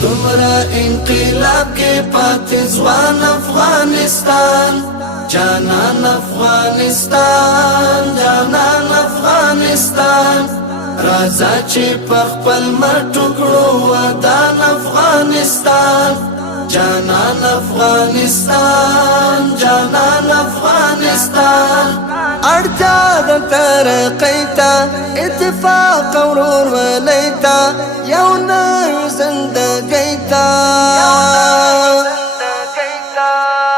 دومره انقلاب کې پاتې ځوان افغانستان جانان افغانستان جانان افغانستان راځه چې په خپل مټو کړو ودان افغانستان جانان افغانستان جانان افغانستان اړتیا د ترقۍ ته اتفاق ورور ولی ته یو نوې زندګۍ ته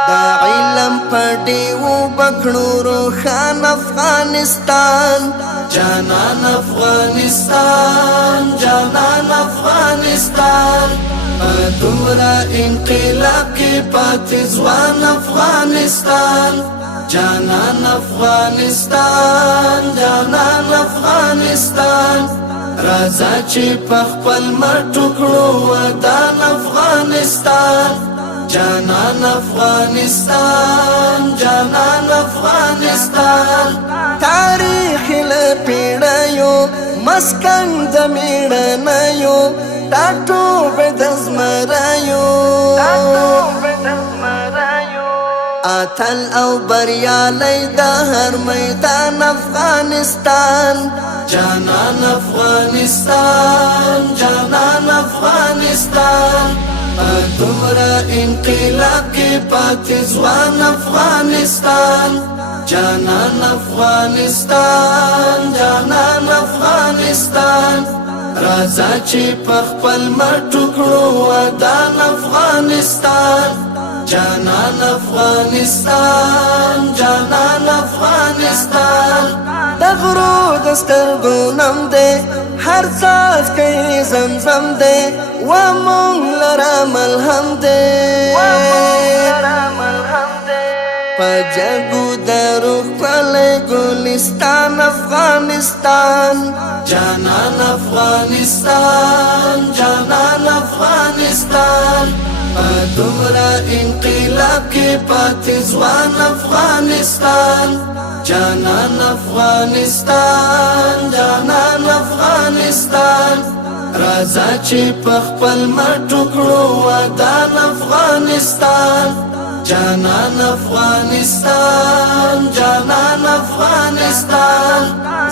د علم په ډیوو بکړو روښان افغانستان جانان افغانستان جانان افغانستان دومره انقلاب کې پاتې ځوان افغانستان جانان افغانستان جانان افغانستان راځه چې په خپل مټو کړو ودان افغانستان جانان افغانستان جانان افغانستان تاریخ له پیړیو مسکن د میړنیو دا ټوبې د زمریو اتل او بریالی د هر میدان افغانستان جانان افغانستان جانان افغانستان دومره انقلاب کې پاتې ځوان افغانستان جانان افغانستان جانان افغانستان راځه چې په خپل مټو کړو ودان افغانستان جانان افغانستان جانان افغانستان د غرو د سترګو نم دی هر څاڅکی زمزم دی و مونږ لره ملهم دی په جګو د روح پلی ګلستان افغانستان جانان افغانستان جانان افغانستان دومره انقلاب کې پاتې ځوان افغانستان جانان افغانستان جانان افغانستان راځه چې په خپل مټو کړو ودان افغانستان جانان افغانستان جانان افغانستان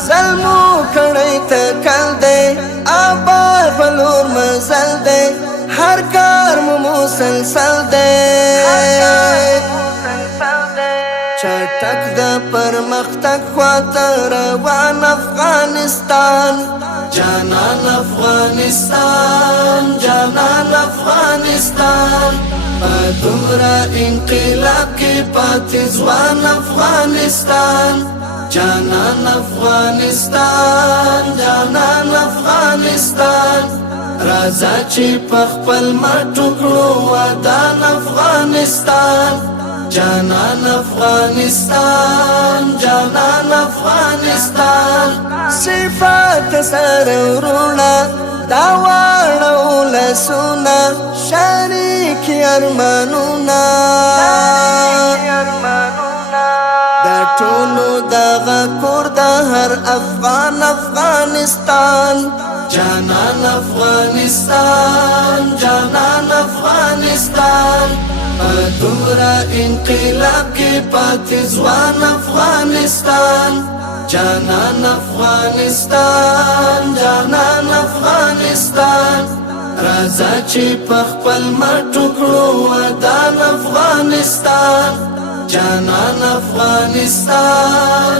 ظلمو کړی تکل دی آباد بلور مزل دی هر کار مو مسلسل دی چټک د پرمختګ خواته روان افغانستان جانان افغانستان جانان افغانستان دومره انقلاب کې پاتې ځوان افغانستان جانان افغانستان جانان افغانستان راځه چې په خپل مټو کړو ودان افغانستان جانان افغانستان جانان افغانستان صفات سره ورونه دا واړه ولسونه شریک ارمانونه د ټولو دغه کور د هر افغان افغانستان جانان افغانستان جانان افغانستان دومره انقلاب کې پاتې ځوان افغانستان جانان افغانستان جانان افغانستان راځه چې په خپل مټو کړو ودان افغانستان جانان افغانستان